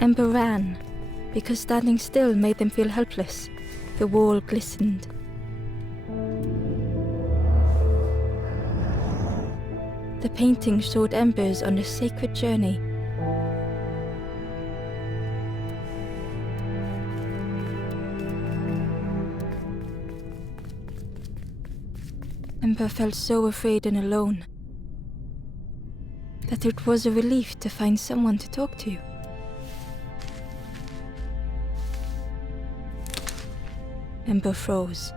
Ember ran, because standing still made them feel helpless. The wall glistened. The painting showed embers on a sacred journey. Ember felt so afraid and alone that it was a relief to find someone to talk to. Ember froze,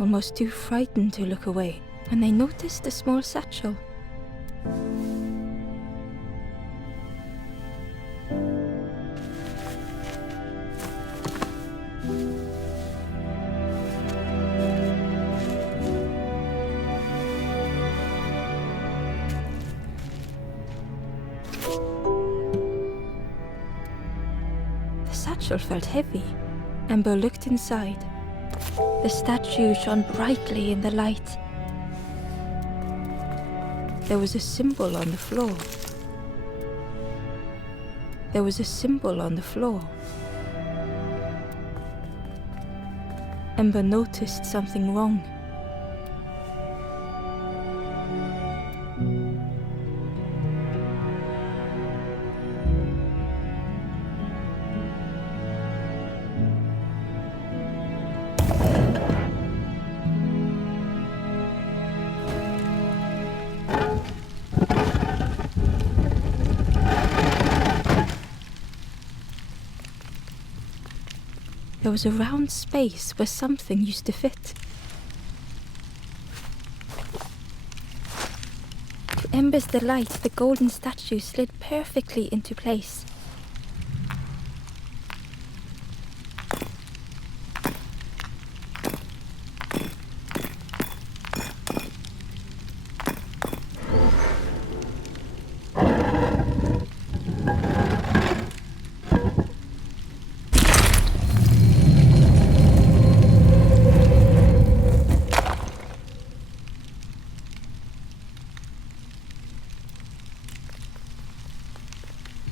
almost too frightened to look away, when they noticed a small satchel. The satchel felt heavy. Ember looked inside. The statue shone brightly in the light. There was a symbol on the floor. There was a symbol on the floor. Ember noticed something wrong. There was a round space where something used to fit. To Ember's delight, the golden statue slid perfectly into place.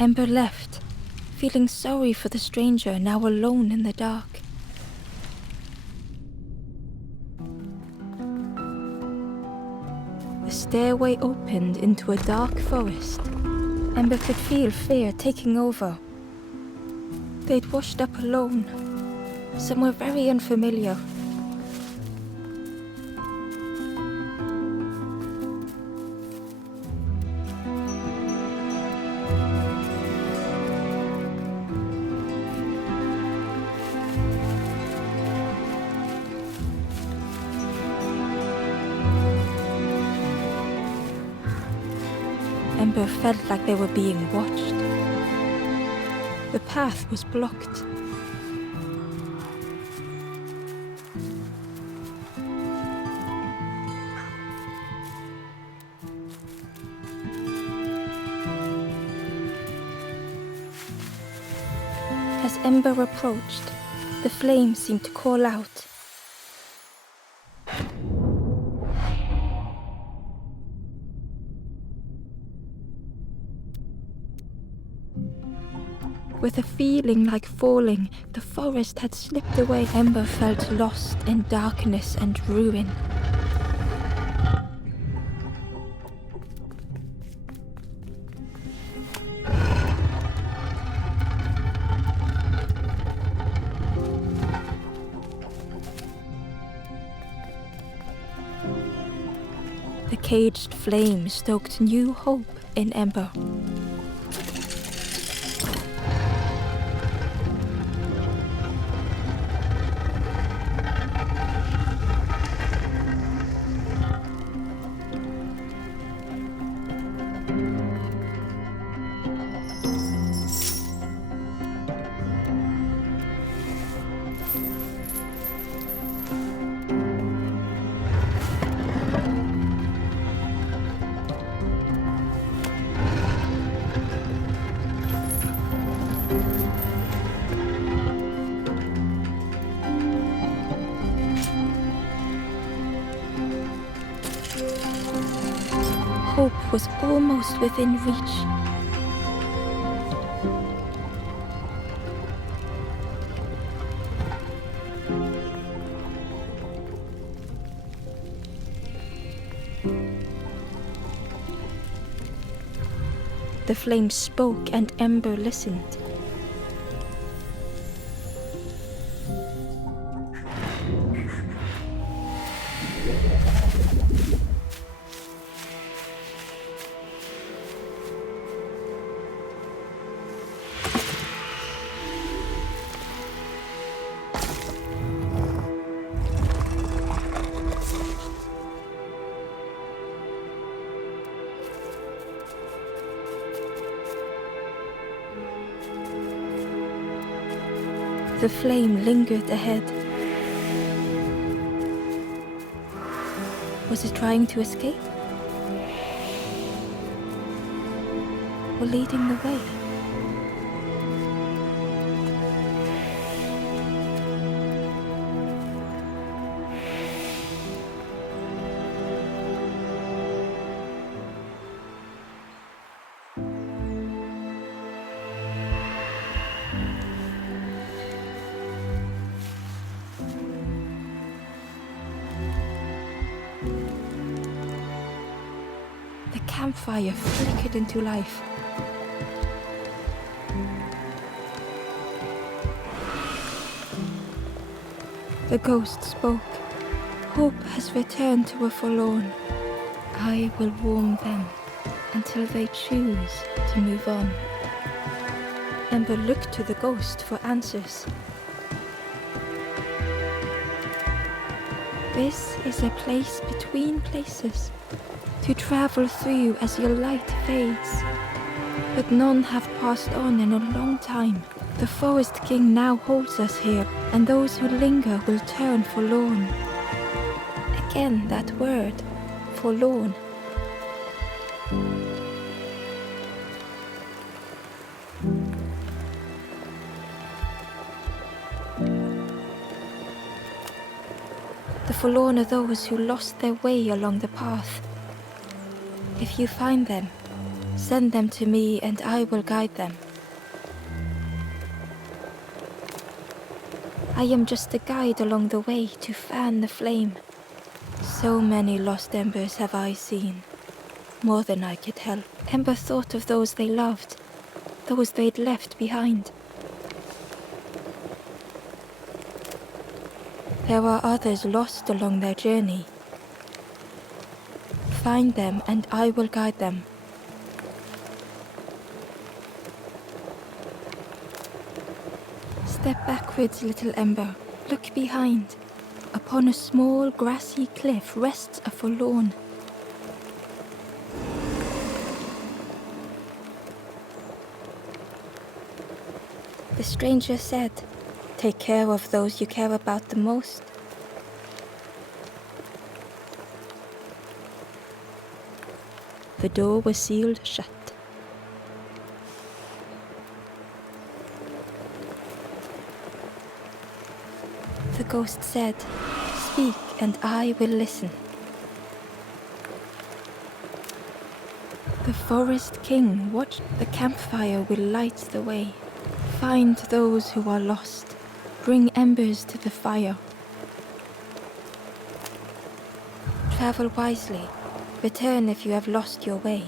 Ember left, feeling sorry for the stranger now alone in the dark. The stairway opened into a dark forest. Ember could feel fear taking over. They'd washed up alone, somewhere very unfamiliar. Ember felt like they were being watched. The path was blocked. As Ember approached, the flame seemed to call out. With a feeling like falling, the forest had slipped away. Ember felt lost in darkness and ruin. The caged flame stoked new hope in Ember. Hope was almost within reach. The flame spoke and Ember listened. The flame lingered ahead. Was it trying to escape? Or leading the way? The campfire flickered into life. The ghost spoke. Hope has returned to a forlorn. I will warm them until they choose to move on. Ember looked to the ghost for answers. This is a place between places, to travel through as your light fades. But none have passed on in a long time. The Forest King now holds us here, and those who linger will turn forlorn. Again that word, forlorn. The forlorn are those who lost their way along the path. If you find them, send them to me and I will guide them. I am just a guide along the way to fan the flame. So many lost embers have I seen, more than I could help. Ember thought of those they loved, those they'd left behind. There are others lost along their journey. Find them and I will guide them. Step backwards, little Ember. Look behind. Upon a small grassy cliff rests a forlorn. The stranger said, "Take care of those you care about the most." The door was sealed shut. The ghost said, "Speak and I will listen." The Forest King watched the campfire will light the way. Find those who are lost. Bring embers to the fire. Travel wisely. Return if you have lost your way.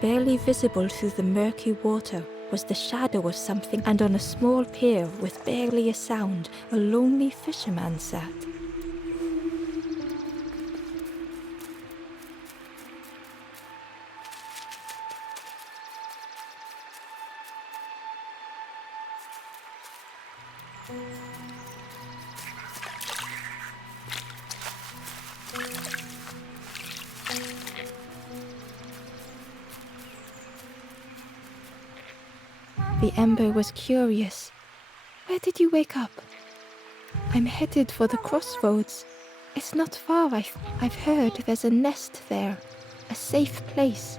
Barely visible through the murky water was the shadow of something, and on a small pier with barely a sound, a lonely fisherman sat. The ember was curious. "Where did you wake up?" "I'm headed for the crossroads. It's not far, I've heard there's a nest there. A safe place."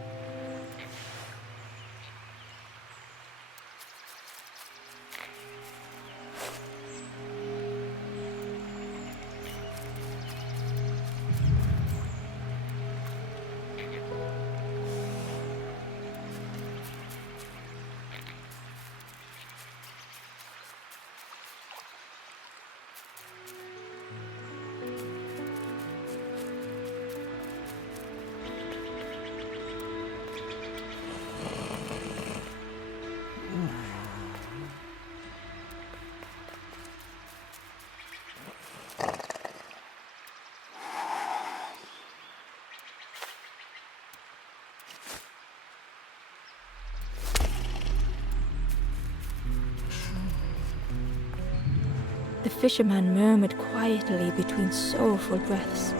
The fisherman murmured quietly between sorrowful breaths.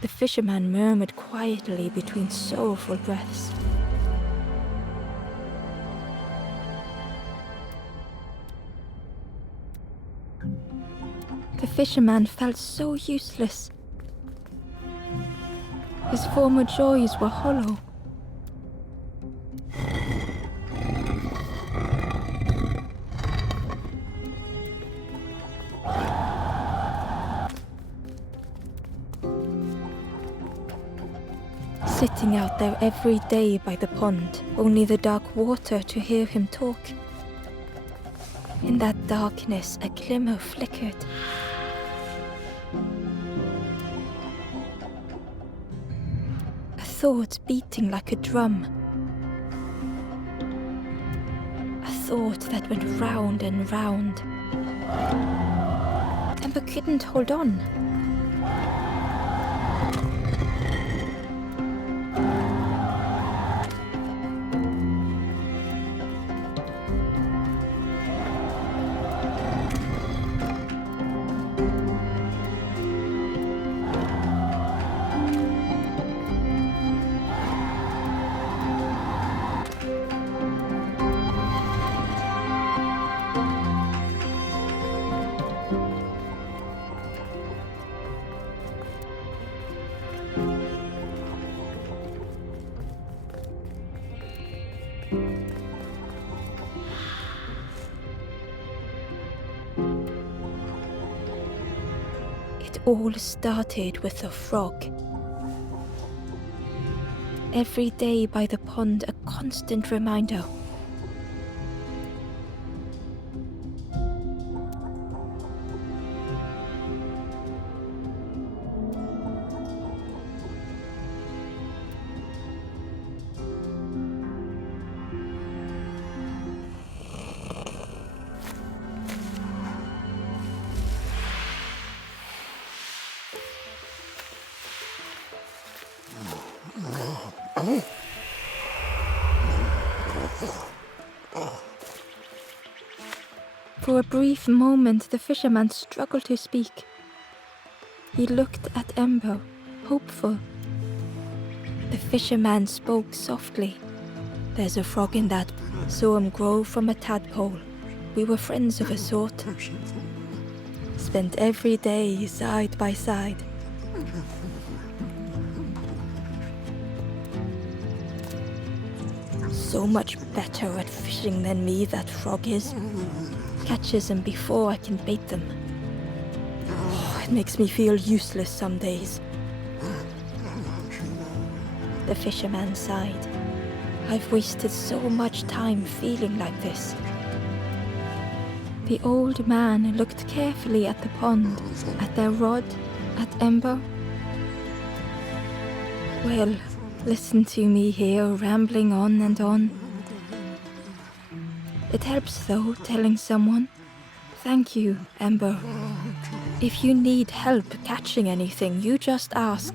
The fisherman murmured quietly between sorrowful breaths. The fisherman felt so useless. His former joys were hollow. Sitting out there every day by the pond, only the dark water to hear him talk. In that darkness, a glimmer flickered. A thought beating like a drum. A thought that went round and round. Ember couldn't hold on. It all started with a frog. Every day by the pond, a constant reminder. For a brief moment, the fisherman struggled to speak. He looked at Ember, hopeful. The fisherman spoke softly. "There's a frog in that. Saw him grow from a tadpole. We were friends of a sort. Spent every day side by side. So much better at fishing than me, that frog is. Catches them before I can bait them. Oh, it makes me feel useless some days. the fisherman sighed. I've wasted so much time feeling like this. The old man looked carefully at the pond, at their rod, at Ember. Well, listen to me here rambling on and on. It helps though, telling someone. Thank you, Ember. If you need help catching anything, you just ask.